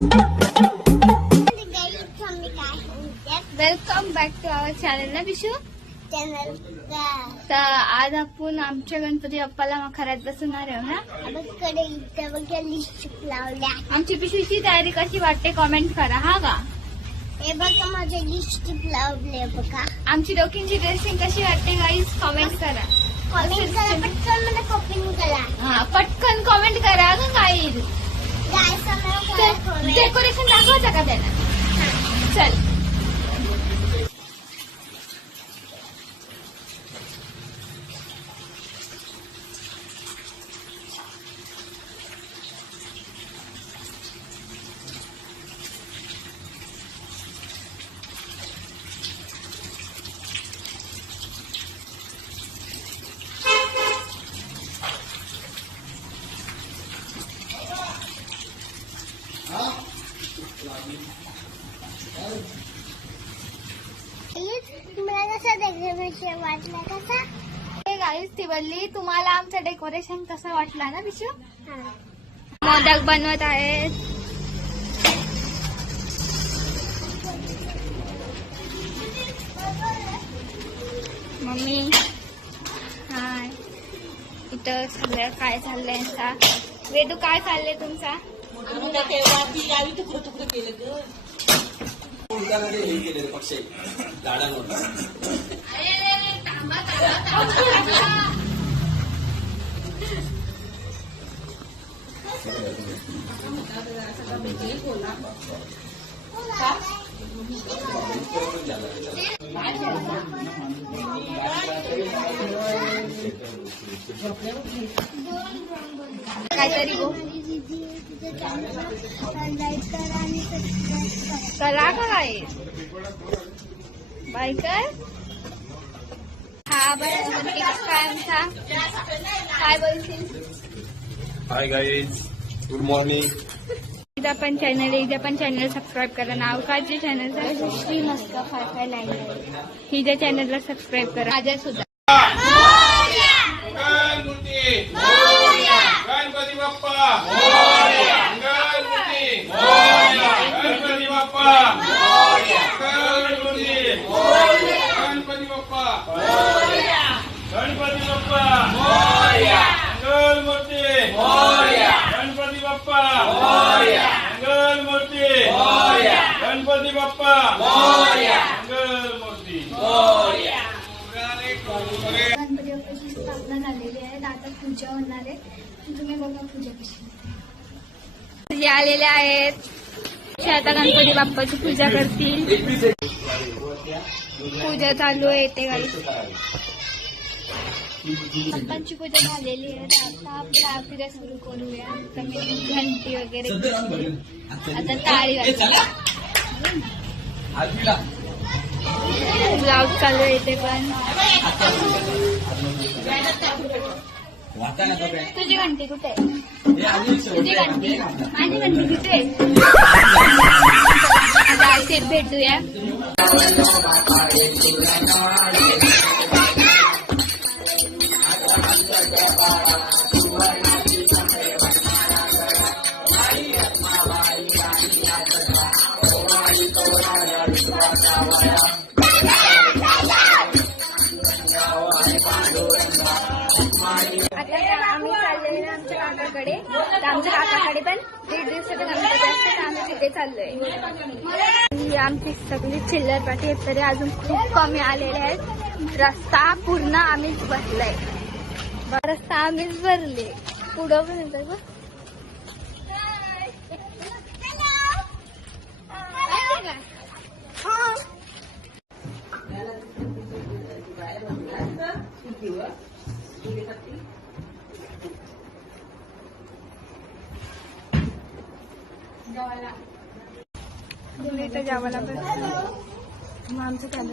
Welcome back to our channel ना Vishu channel तर आज आपण आमच्या गणपती बाप्पाला मखरात बसवणार आहोत ना. कडे इथं बघा लिस्ट लावल्या. आमची पिशवीची तयारी कशी वाटते कमेंट करा हा का. हे बघा माझे लिस्ट लावले बघा. आमची दोघींची ड्रेसिंग कशी वाटते गाईज कमेंट करा. कमेंट करा पटकन मला कॉपिंग करा. हा पटकन कमेंट करा ग गाईज. गाय डेकोरेशन दाखवायचं का त्याला. चल तुम्हाला कसा डेकोरेशन वाटला कसा. गाईज ती बोलली तुम्हाला आमचं डेकोरेशन कसं वाटलं ना विशू. हा. मोदक बनवत आहेत. मम्मी हाय. इथं सगळं काय चाललंय यांचा. वेदू काय चाललंय तुमचा. तुकडं केलं ग पक्ष झाडांवर. काहीतरी गो करा का काय बाय कर. हा बरं काय आमचा काय बोलशील. Hi guys good morning. इथं पण चॅनल सबस्क्राईब करा. नाव काय जे चॅनलचं श्री मस्त 5599. हिच्या चॅनलला सबस्क्राईब करा. माझ्या सुद्धा गणपती बाप्पा गणपती गणपती बाप्पा गणपती गणपती बाप्पा गणपती बाप्पा मंगलमूर्ती गणपती बाप्पा मंगलमूर्ती गणपती बाप्पा मंगलमूर्ती. गणपती बाप्पाची स्थापना झालेली आहे. आता पूजा होणार आहे. तुम्ही बघा पूजा कशी आलेले आहेत. ते आता गणपती बाप्पाची पूजा करतील. पूजा चालू आहे ते काही. बाप्पांची पूजा झालेली आहे. आता आपल्या आरतीला सुरू करूया. तर मी घंटी वगैरे घेतली. आता टाळी वाजवूया. ब्लाउज चालू आहे ते पण. तुझी घंटी कुठे आहे. तुझी घंटी माझी घंटी कुठे आहे. आता आरतीत भेटूया. आता आम्ही चाललेलो ना आमच्या काकाकडे. तर आमच्या काकाकडे पण 1.5 दिवसाचा गणपती असतो. तर आम्ही तिथे चाललोय. ही आमची सगळी चिल्लर पाठी आहेत. तरी अजून खूप कमी आलेले आहेत. रस्ता पूर्ण आम्हीच भरलाय. रस्ता आम्हीच भरले. पुढं पण येत बघ. जावं लागेल. मग आमचं चालू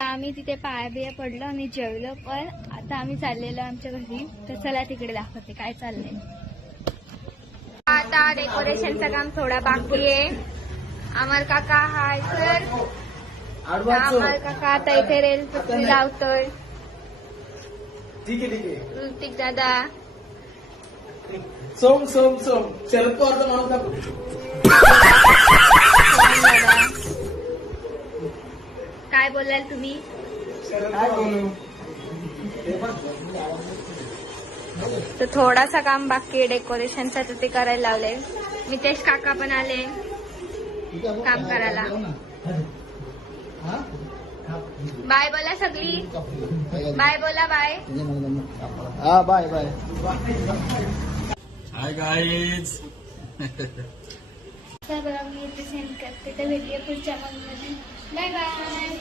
आम्ही तिथे पाया बिया पडलो आणि जेवलो. पण आता आम्ही चाललेलो आमच्या घरी. तर चला तिकडे दाखवते काय चाललंय. आता डेकोरेशनचं काम थोडा बाकी आहे. अमर काका हाय सर. अमर काका आता इथे रेल पट्टी लावतोय. ठीक आहे ऋतिक दादा सोम सोम सोम शरद पवारचा माणूस दाखव. काय बोलाल तुम्ही? काय बोलू. तर थोडासा काम बाकी आहे डेकोरेशनचं, तर ते करायला लावलंय. मितेश काका पण आले काम करायला. बाय बोला सगळी, बाय बोला, बाय. हा बाय बाय. Hi guys. तर मी इथे सेंड करते, तर भेटूया पुढच्या मध्ये. Bye bye.